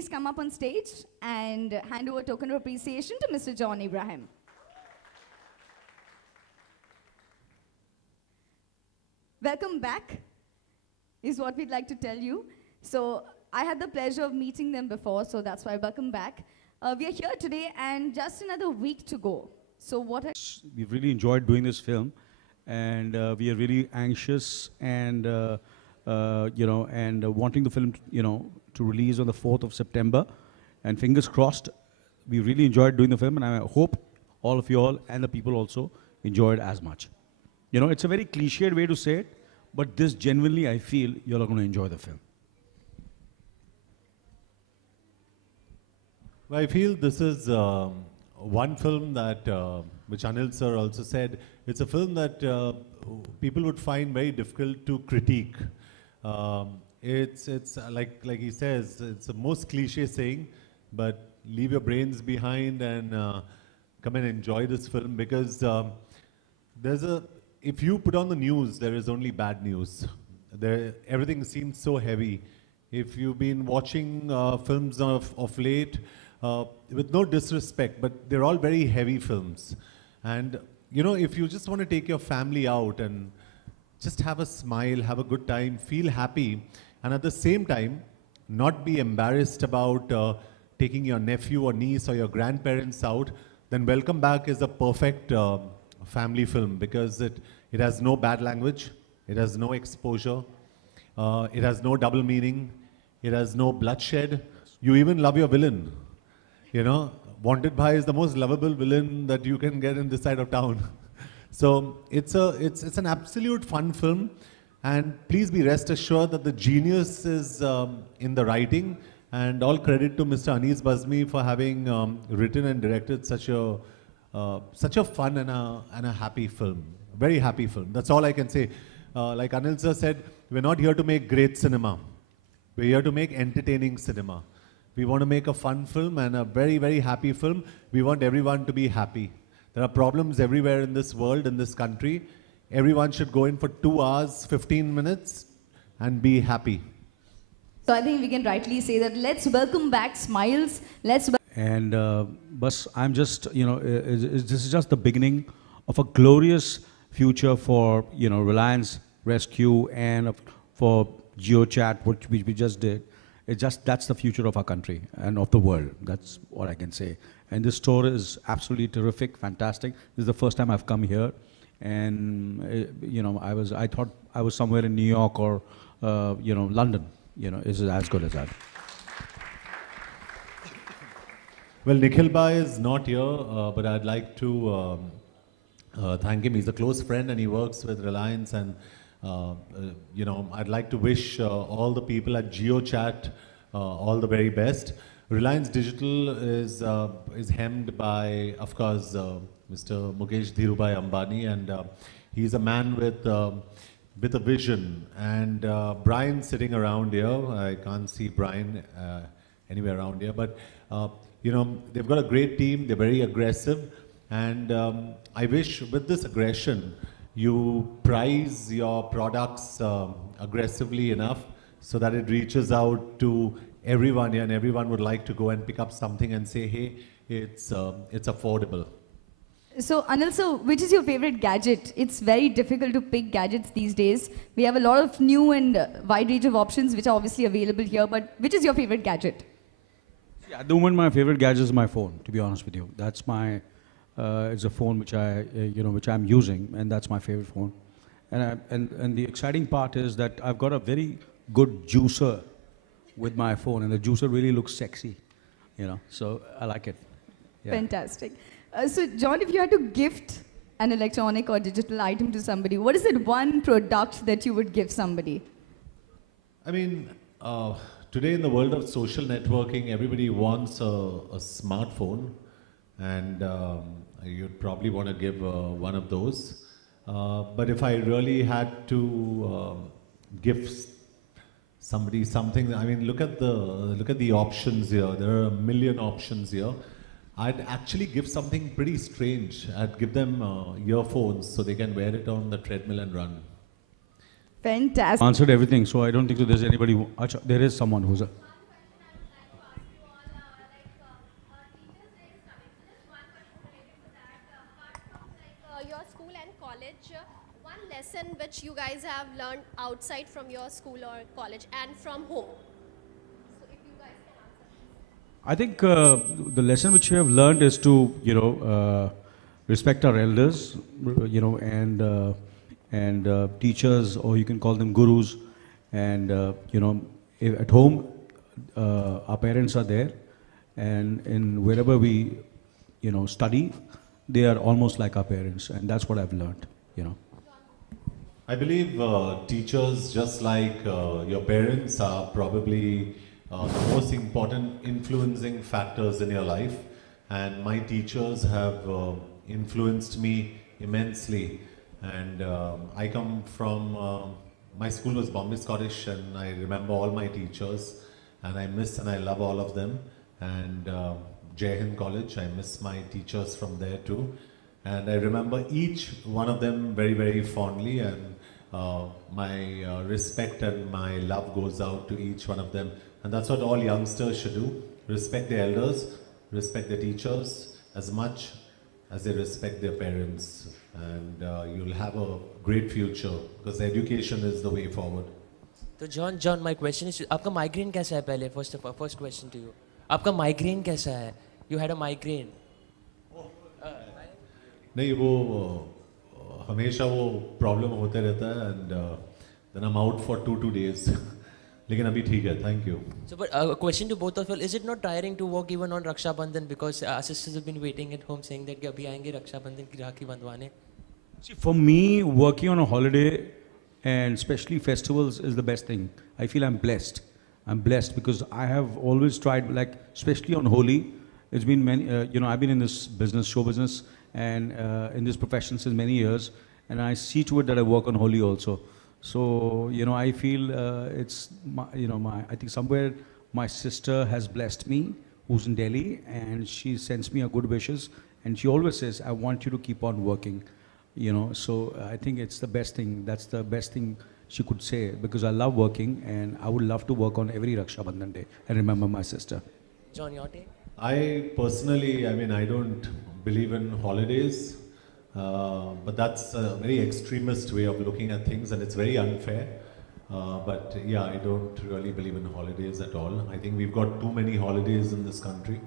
please come up on stage and hand over token of appreciation to Mr. John Abraham. Welcome back is what we'd like to tell you. So I had the pleasure of meeting them before, so that's why welcome back. We are here today and just another week to go. So we've really enjoyed doing this film, and we are really anxious and wanting the film, to release on the 4th of September. And fingers crossed, we really enjoyed doing the film, and I hope all of you all and the people also enjoyed as much. It's a very cliched way to say it, but this genuinely, I feel you're going to enjoy the film. Well, I feel this is one film that, which Anil sir also said, it's a film that people would find very difficult to critique. It's like he says, it's the most cliche saying, but leave your brains behind and come and enjoy this film, because if you put on the news, there is only bad news. Everything seems so heavy. If you've been watching films of late, with no disrespect, but they're all very heavy films. And, if you just want to take your family out and just have a smile, have a good time, feel happy, and at the same time, not be embarrassed about taking your nephew or niece or your grandparents out, then Welcome Back is a perfect family film, because it has no bad language, it has no exposure, it has no double meaning, it has no bloodshed. You even love your villain. Wanted Bhai is the most lovable villain that you can get in this side of town. So it's an absolute fun film, and please be rest assured that the genius is in the writing, and all credit to Mr. Anees Bazmi for having written and directed such a fun and a happy film. Very happy film. That's all I can say. Like Anil sir said, we're not here to make great cinema. We're here to make entertaining cinema. We want to make a fun film and a very, very happy film. We want everyone to be happy. There are problems everywhere in this world, in this country. Everyone should go in for 2 hours, 15 minutes and be happy. So I think we can rightly say that let's welcome back smiles. And but I'm just, this is just the beginning of a glorious future for, Reliance Rescue and for JioChat, which we just did. That's the future of our country and of the world. That's what I can say. And this store is absolutely terrific, fantastic. This is the first time I've come here, and I thought I was somewhere in New York or London. Is as good as that. Well, Nikhil Bhai is not here, but I'd like to thank him. He's a close friend and he works with Reliance, and I'd like to wish all the people at JioChat all the very best. Reliance Digital is hemmed by, of course, Mr. Mukesh Dhirubhai Ambani, and he's a man with a vision. And Brian sitting around here, I can't see Brian anywhere around here, but they've got a great team. They're very aggressive, and I wish with this aggression, you price your products aggressively enough so that it reaches out to everyone here, and everyone would like to go and pick up something and say, hey, it's affordable. So Anil, so which is your favorite gadget? It's very difficult to pick gadgets these days. We have a lot of new and wide range of options which are obviously available here, but which is your favorite gadget? At the moment, my favorite gadget is my phone, to be honest with you. That's my it's a phone which which I'm using, and that's my favorite phone. And the exciting part is that I've got a very good juicer with my phone, and the juicer really looks sexy, so I like it. Yeah. Fantastic. So John, if you had to gift an electronic or digital item to somebody, what is it one product that you would give somebody? I mean, today in the world of social networking, everybody wants a smartphone, and you'd probably want to give one of those. But if I really had to give somebody something, I mean, look at the options here. There are a million options here. I'd actually give something pretty strange. I'd give them earphones so they can wear it on the treadmill and run. Fantastic. Answered everything, so I don't think so there's anybody. There is someone who's a... college, one lesson which you guys have learned outside from your school or college and from home. So if you guys can answer. I think the lesson which we have learned is to, respect our elders, and teachers, or you can call them gurus. And, at home, our parents are there. And in wherever we, study, they are almost like our parents. And that's what I've learned. I believe teachers, just like your parents, are probably the most important influencing factors in your life. And my teachers have influenced me immensely. And I come from, my school was Bombay Scottish, and I remember all my teachers. And I miss and I love all of them. And Jai Hind College, I miss my teachers from there too. And I remember each one of them very, very fondly, and my respect and my love goes out to each one of them. And that's what all youngsters should do. Respect their elders, respect their teachers as much as they respect their parents. And you'll have a great future, because education is the way forward. So John, my question is, आपका migraine कैसा है पहले? First question to you. आपका migraine कैसा है? You had a migraine. नहीं, वो हमेशा वो प्रॉब्लम होते रहता है, and then I'm out for 2 days. लेकिन अभी ठीक है, thank you. So, but a question to both of you: is it not tiring to work even on Raksha Bandhan, because our sisters have been waiting at home saying that कि अभी आएंगे Raksha Bandhan की राखी बंधवाने? See, for me, working on a holiday and especially festivals is the best thing. I feel I'm blessed. I'm blessed because I have always tried, like, especially on Holi, it's been many, I've been in this business, show business, and in this profession since many years, and I see to it that I work on Holi also. So, I feel I think somewhere my sister has blessed me, who's in Delhi, and she sends me her good wishes, and she always says, I want you to keep on working. So I think it's the best thing. That's the best thing she could say, because I love working, and I would love to work on every Raksha Bandhan day and remember my sister. John, your take? I personally, I don't believe in holidays, but that's a very extremist way of looking at things, and it's very unfair. But yeah, I don't really believe in holidays at all. I think we've got too many holidays in this country.